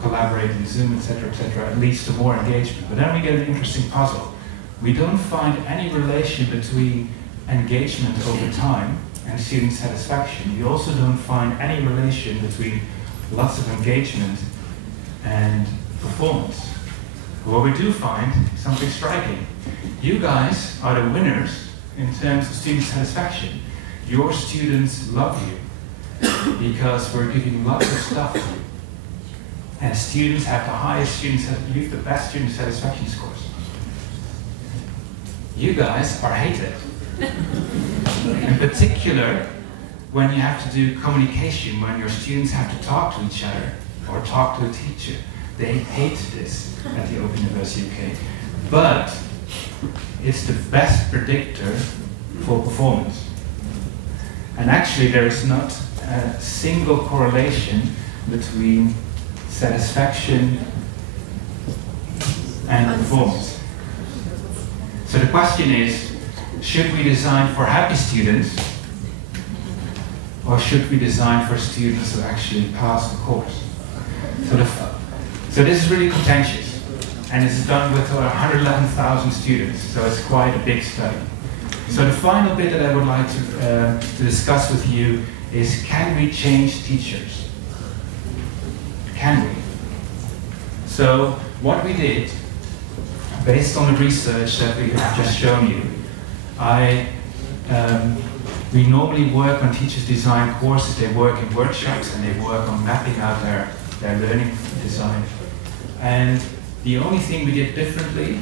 collaborate in Zoom, etc., it leads to more engagement. But then we get an interesting puzzle. We don't find any relation between engagement over time and student satisfaction. We also don't find any relation between lots of engagement and performance. What we do find is something striking. You guys are the winners in terms of student satisfaction. Your students love you because we're giving lots of stuff to you. And students have the highest you have the best student satisfaction scores. You guys are hated. In particular, when you have to do communication, when your students have to talk to each other or talk to a teacher. They hate this at the Open University UK. But it's the best predictor for performance. And actually there is not a single correlation between satisfaction and performance. So the question is, should we design for happy students or should we design for students who actually pass the course? So this is really contentious, and it's done with 111,000 students, so it's quite a big study. So the final bit that I would like to discuss with you is, can we change teachers? Can we? So what we did, based on the research that we have just shown you, we normally work when teachers design courses, they work in workshops and they work on mapping out their learning design. And the only thing we did differently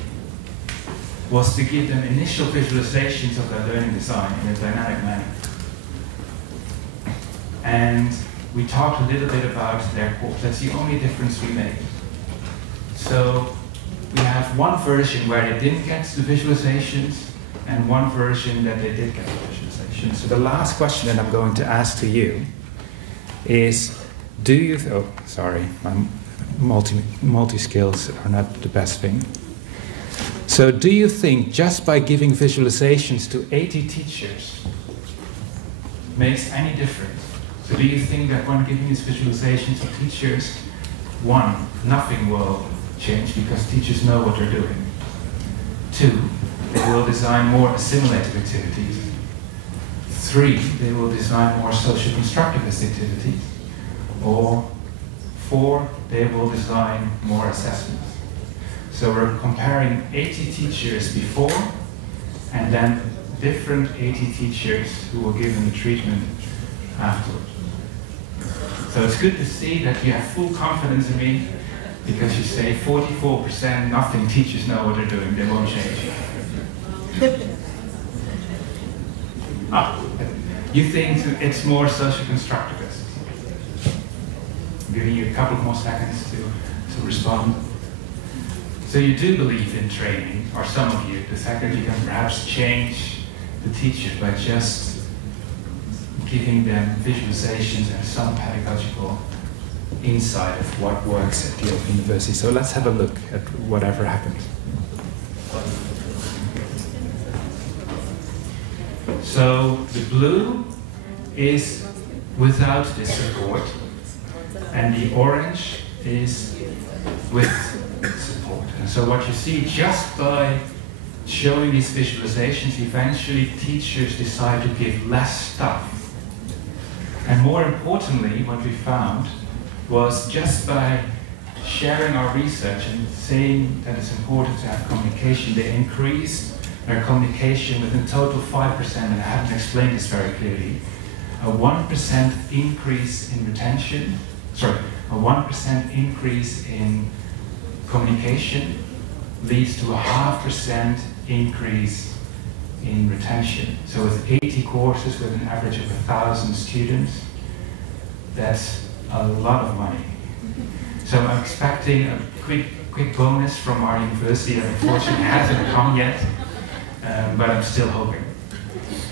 was to give them initial visualizations of their learning design in a dynamic manner. And we talked a little bit about their course. That's the only difference we made. So we have one version where they didn't get the visualizations and one version that they did get the visualizations. So the last question that I'm going to ask to you is, do you, oh, sorry, multi-skills are not the best thing. So do you think just by giving visualizations to 80 teachers makes any difference? So do you think that when giving these visualizations to teachers, one, nothing will change because teachers know what they're doing. Two, they will design more assimilative activities. Three, they will design more social constructivist activities. Or four, they will design more assessments. So we're comparing 80 teachers before and then different 80 teachers who were given the treatment afterwards. So it's good to see that you have full confidence in me because you say 44% nothing, teachers know what they're doing, they won't change. You think it's more social constructivist? I'm giving you a couple more seconds to respond. So you do believe in training, or some of you, the fact that you can perhaps change the teachers by just giving them visualizations and some pedagogical insight of what works at the Open University. So let's have a look at whatever happens. So the blue is without this support, and the orange is with support. And so what you see, just by showing these visualizations, eventually teachers decide to give less stuff. And more importantly, what we found was just by sharing our research and saying that it's important to have communication, they increased their communication with in total 5%, and I haven't explained this very clearly, a 1% increase in retention, a 1% increase in communication leads to a 0.5% increase in retention. So with 80 courses with an average of 1,000 students, that's a lot of money. So I'm expecting a quick bonus from our university that unfortunately hasn't come yet, but I'm still hoping.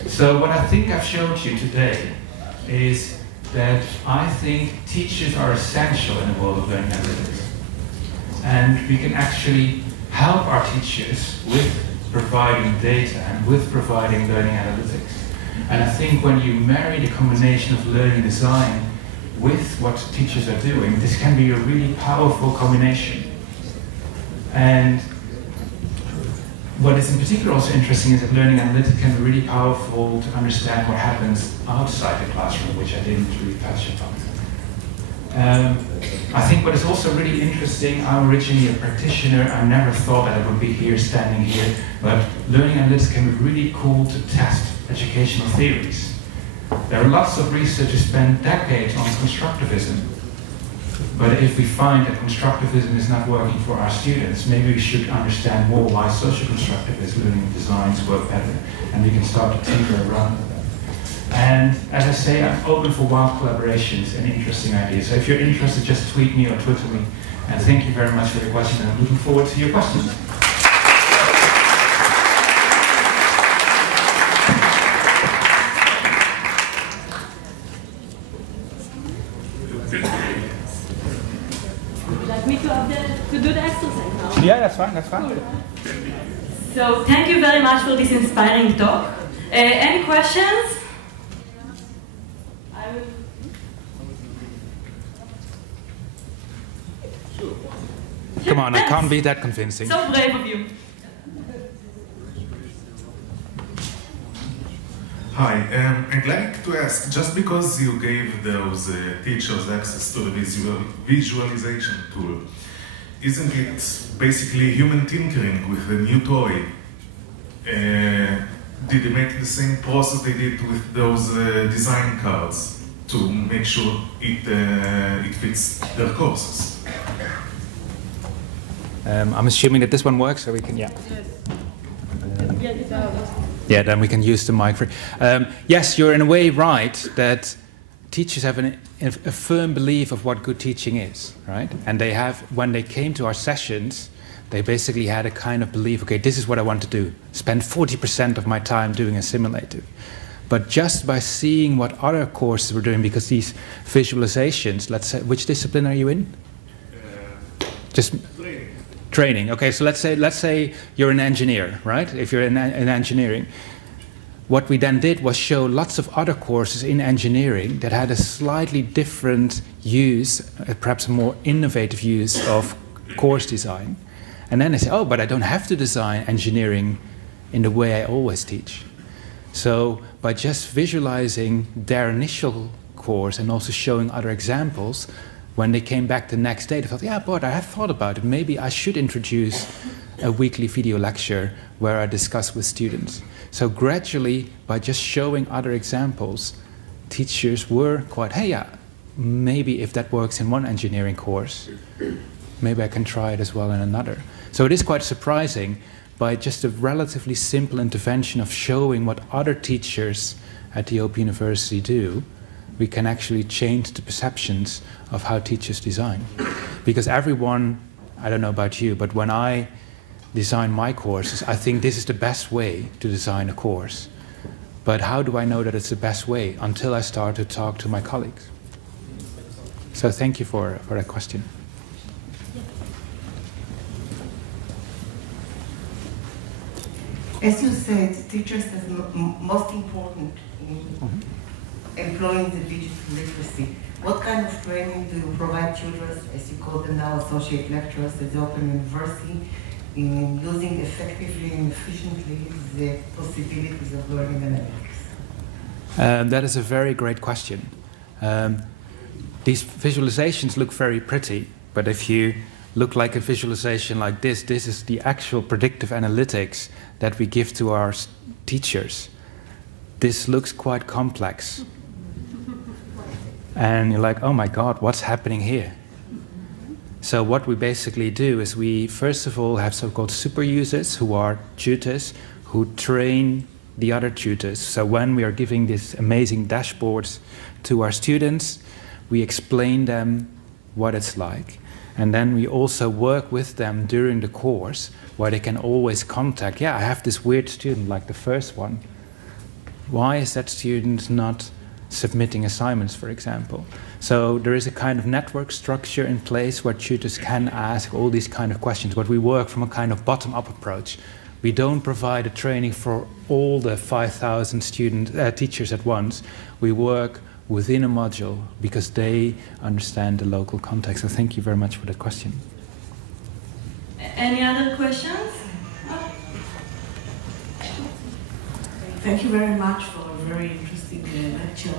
So what I think I've showed you today is that I think teachers are essential in the world of learning analytics. And we can actually help our teachers with providing data and with providing learning analytics. And I think when you marry the combination of learning design with what teachers are doing, this can be a really powerful combination. And what is in particular also interesting is that learning analytics can be really powerful to understand what happens outside the classroom, which I didn't really touch upon. I think what is also really interesting, I'm originally a practitioner, I never thought that I would be here, standing here, but learning analytics can be really cool to test educational theories. There are lots of researchers spend decades on constructivism, but if we find that constructivism is not working for our students, maybe we should understand more why social constructivist learning designs work better, and we can start to tinker around with them. And as I say, I'm open for wild collaborations and interesting ideas. So if you're interested, just tweet me or Twitter me. And thank you very much for your question, and I'm looking forward to your questions. Would you like me to do the exercise now? Yeah, that's fine, that's fine. Cool. So thank you very much for this inspiring talk. Any questions? Come on, I can't be that convincing. So brave of you. Hi, I'd like to ask, just because you gave those teachers access to the visualization tool, isn't it basically human tinkering with a new toy? Did they make the same process they did with those design cards to make sure it fits their courses? I'm assuming that this one works, so we can, yeah. Yeah, then we can use the mic. Yes, you're in a way right that teachers have a firm belief of what good teaching is, right? And they have, when they came to our sessions, they basically had a kind of belief, okay, this is what I want to do. Spend 40% of my time doing a simulative. But just by seeing what other courses were doing, because these visualizations, let's say, which discipline are you in? Just training. Okay, so let's say you're an engineer, right? If you're in engineering. What we then did was show lots of other courses in engineering that had a slightly different use, perhaps a more innovative use of course design. And then they say, oh, but I don't have to design engineering in the way I always teach. So by just visualizing their initial course and also showing other examples, when they came back the next day, they thought, yeah, but I have thought about it. Maybe I should introduce a weekly video lecture where I discuss with students. So gradually, by just showing other examples, teachers were quite, hey, yeah, maybe if that works in one engineering course, maybe I can try it as well in another. So it is quite surprising, by just a relatively simple intervention of showing what other teachers at the Open University do, we can actually change the perceptions of how teachers design. Because everyone, I don't know about you, but when I design my courses, I think this is the best way to design a course. But how do I know that it's the best way? Until I start to talk to my colleagues. So thank you for that question. As you said, teachers are most important in employing the digital literacy. What kind of training do you provide tutors, as you call them now, associate lecturers at the Open University, in using effectively and efficiently the possibilities of learning analytics? That is a very great question. These visualizations look very pretty, but if you look like a visualization like this is the actual predictive analytics that we give to our teachers. This looks quite complex. And you're like, oh my God, what's happening here? So what we basically do is we, first of all, have so-called super users who are tutors who train the other tutors. So when we are giving these amazing dashboards to our students, we explain them what it's like. And then we also work with them during the course where they can always contact, yeah, I have this weird student like the first one. Why is that student not submitting assignments, for example? So there is a kind of network structure in place where tutors can ask all these kind of questions, but we work from a kind of bottom-up approach. We don't provide a training for all the 5,000 teachers at once. We work within a module because they understand the local context. So thank you very much for that question. Any other questions? Thank you very much for a very interesting lecture.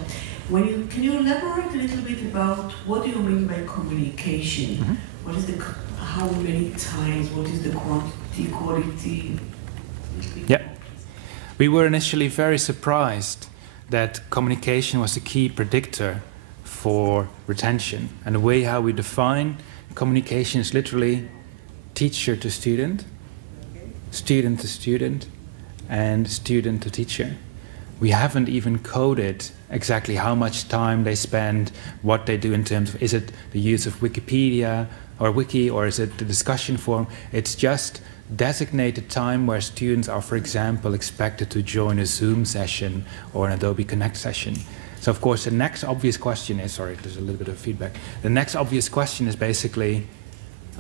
Can you elaborate a little bit about what do you mean by communication? Mm-hmm. What is how many times? What is the quantity, quality? Yeah, we were initially very surprised that communication was the key predictor for retention. And the way how we define communication is literally teacher to student, student to student, and student to teacher. We haven't even coded exactly how much time they spend, what they do in terms of, is it the use of Wikipedia or Wiki, or is it the discussion forum? It's just designated time where students are, for example, expected to join a Zoom session or an Adobe Connect session. So of course the next obvious question is, sorry, there's a little bit of feedback. The next obvious question is basically,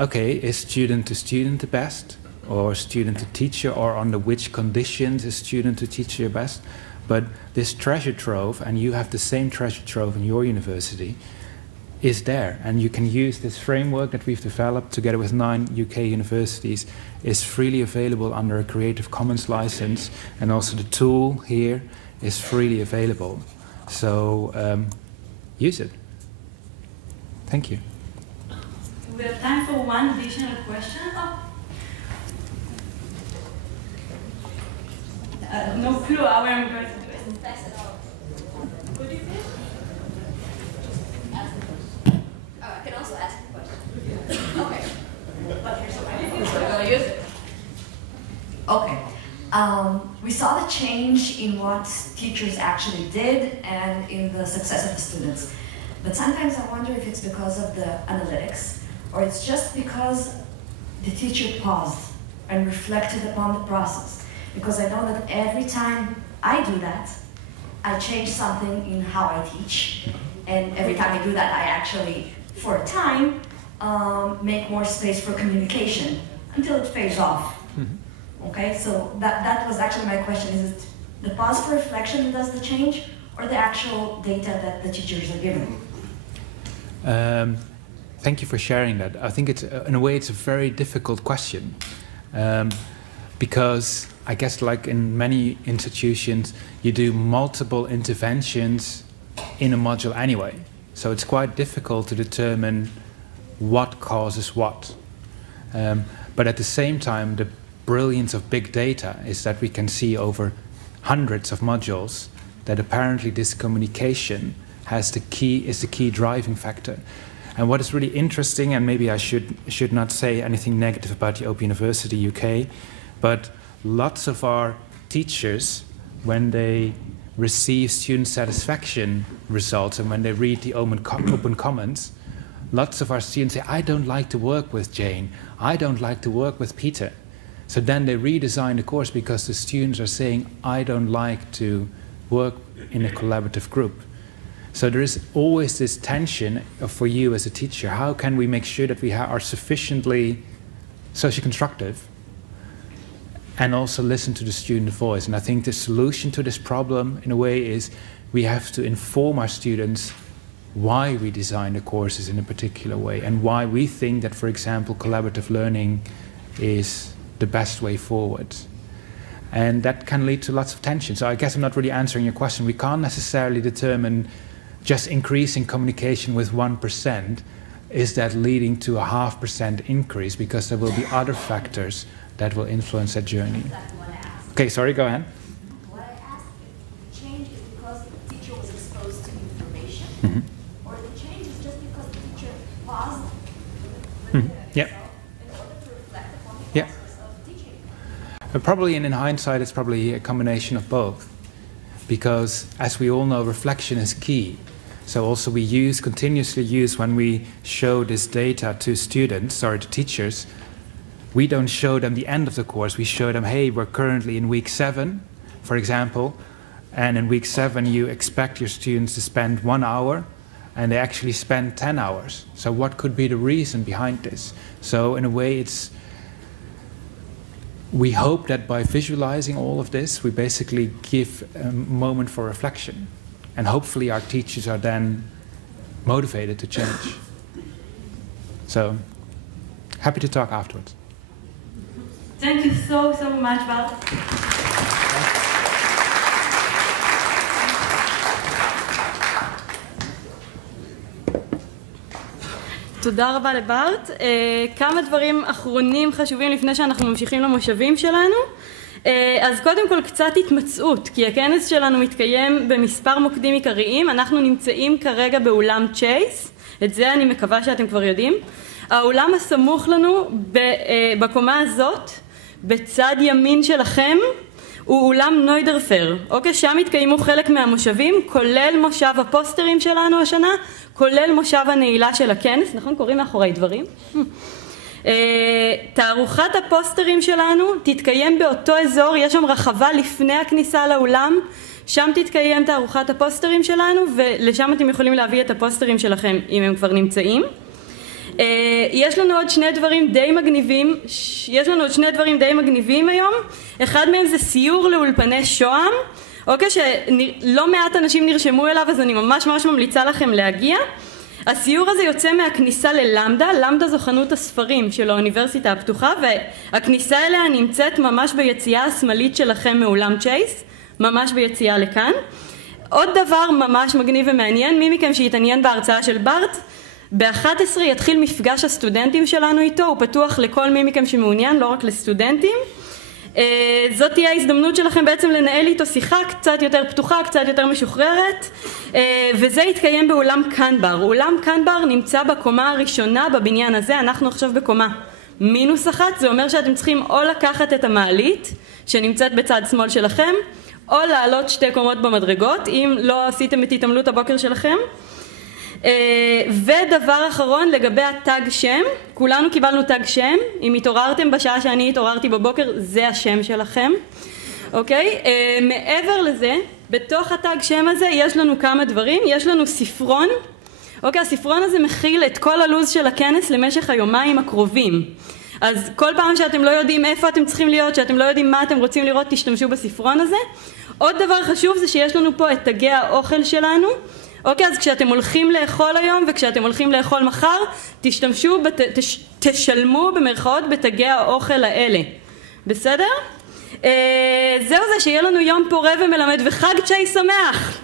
okay, is student to student the best? Or student to teacher, or under which conditions is student to teacher best? But this treasure trove, and you have the same treasure trove in your university, is there. And you can use this framework that we've developed together with 9 UK universities, is freely available under a Creative Commons license, and also the tool here is freely available. So use it. Thank you. We have time for one additional question. No clue how I'm going to do it. Could you please? Oh, I can also ask a question. Okay. But here's what I'm going to use it. Okay. we saw the change in what teachers actually did and in the success of the students. But sometimes I wonder if it's because of the analytics or it's just because the teacher paused and reflected upon the process. Because I know that every time I do that, I change something in how I teach. And every time I do that, I actually, for a time, make more space for communication until it pays off. Okay, so that was actually my question. Is it the pause for reflection that does the change or the actual data that the teachers are given? Thank you for sharing that. I think it's, in a way, it's a very difficult question. Because I guess like in many institutions, you do multiple interventions in a module anyway. So it's quite difficult to determine what causes what. But at the same time, the brilliance of big data is that we can see over hundreds of modules that apparently this communication is the key driving factor. And what is really interesting, and maybe I should not say anything negative about the Open University UK, but lots of our teachers, when they receive student satisfaction results and when they read the open comments, lots of our students say, I don't like to work with Jane, I don't like to work with Peter. So then they redesign the course because the students are saying, I don't like to work in a collaborative group. So there is always this tension for you as a teacher. How can we make sure that we are sufficiently socially constructive and also listen to the student voice? And I think the solution to this problem, in a way, is we have to inform our students why we design the courses in a particular way and why we think that, for example, collaborative learning is the best way forward. And that can lead to lots of tension. So I guess I'm not really answering your question. We can't necessarily determine just increasing communication with 1%, is that leading to a 0.5% increase, because there will be other factors that will influence that journey. Okay, sorry, go ahead. What I asked, if the change is because the teacher was exposed to information, or the change is just because the teacher paused Yeah. in order to reflect upon the process of teaching? Probably, and in hindsight, it's probably a combination of both. Because, as we all know, reflection is key. So also we continuously use, when we show this data to students, or to teachers, we don't show them the end of the course. We show them, hey, we're currently in week 7, for example, and in week 7 you expect your students to spend 1 hour, and they actually spend 10 hours. So what could be the reason behind this? So in a way, we hope that by visualizing all of this, we basically give a moment for reflection. And hopefully our teachers are then motivated to change. So, happy to talk afterwards. Thank you so much, Bart. תודה רבה לברט. כמה דברים אחרונים חשובים לפני שאנחנו ממשיכים למושבים שלנו. אז קודם כל קצת התמצאות, כי הכנס שלנו מתקיים במספר מוקדים עיקריים. אנחנו נמצאים כרגע באולם צ'ייס, את זה אני מקווה שאתם כבר יודעים. האולם הסמוך לנו בקומה הזאת, בצד ימין שלכם, הוא אולם נוידרפר. אוקיי, שם התקיימו חלק מהמושבים, כולל מושב הפוסטרים שלנו השנה, כולל מושב הנעילה של הכנס, נכון? קוראים מאחורי דברים. תערוכת הפוסטרים שלנו תתקיים באותו אזור, יש שם רחבה לפני הכניסה לאולם, שם תתקיים תערוכת הפוסטרים שלנו, ולשם אתם יכולים להביא את הפוסטרים שלכם אם הם כבר נמצאים. יש לנו עוד שני דברים די מגניבים היום. אחד מהם זה סיור לאולפני שוהם, אוקיי, שלא מעט אנשים נרשמו אליו, אז אני ממש ממליצה לכם להגיע. הסיור הזה יוצא מהכניסה ללמדה. למדה זו חנות הספרים של האוניברסיטה הפתוחה, והכניסה אליה נמצאת ממש ביציאה השמאלית שלכם מאולם צ'ייס, ממש ביציאה לכאן. עוד דבר ממש מגניב ומעניין, מי מכם שהתעניין בהרצאה של ברט, ב-11 יתחיל מפגש הסטודנטים שלנו איתו, הוא פתוח לכל מי מכם שמעוניין, לא רק לסטודנטים. זאת תהיה ההזדמנות שלכם בעצם לנהל איתו שיחה קצת יותר פתוחה, קצת יותר משוחררת, וזה יתקיים באולם קנבר. אולם קנבר נמצא בקומה הראשונה בבניין הזה, אנחנו עכשיו בקומה -1, זה אומר שאתם צריכים או לקחת את המעלית, שנמצאת בצד שמאל שלכם, או לעלות 2 קומות במדרגות, אם לא עשיתם את התעמלות הבוקר שלכם. ודבר אחרון לגבי הטג שם, כולנו קיבלנו טג שם, אם התעוררתם בשעה שאני התעוררתי בבוקר, זה השם שלכם. אוקיי? מעבר לזה, בתוך הטג שם הזה יש לנו כמה דברים, יש לנו ספרון, אוקיי, הספרון הזה מכיל את כל הלוז של הכנס למשך היומיים הקרובים. אז כל פעם שאתם לא יודעים איפה אתם צריכים להיות, שאתם לא יודעים מה אתם רוצים לראות, תשתמשו בספרון הזה. עוד דבר חשוב זה שיש לנו פה את תגי האוכל שלנו. אוקיי, אז כשאתם הולכים לאכול היום וכשאתם הולכים לאכול מחר, תשלמו במרכאות בתגי האוכל האלה. בסדר? זהו זה, שיהיה לנו יום פורה ומלמד וחג צ'ייס שמח!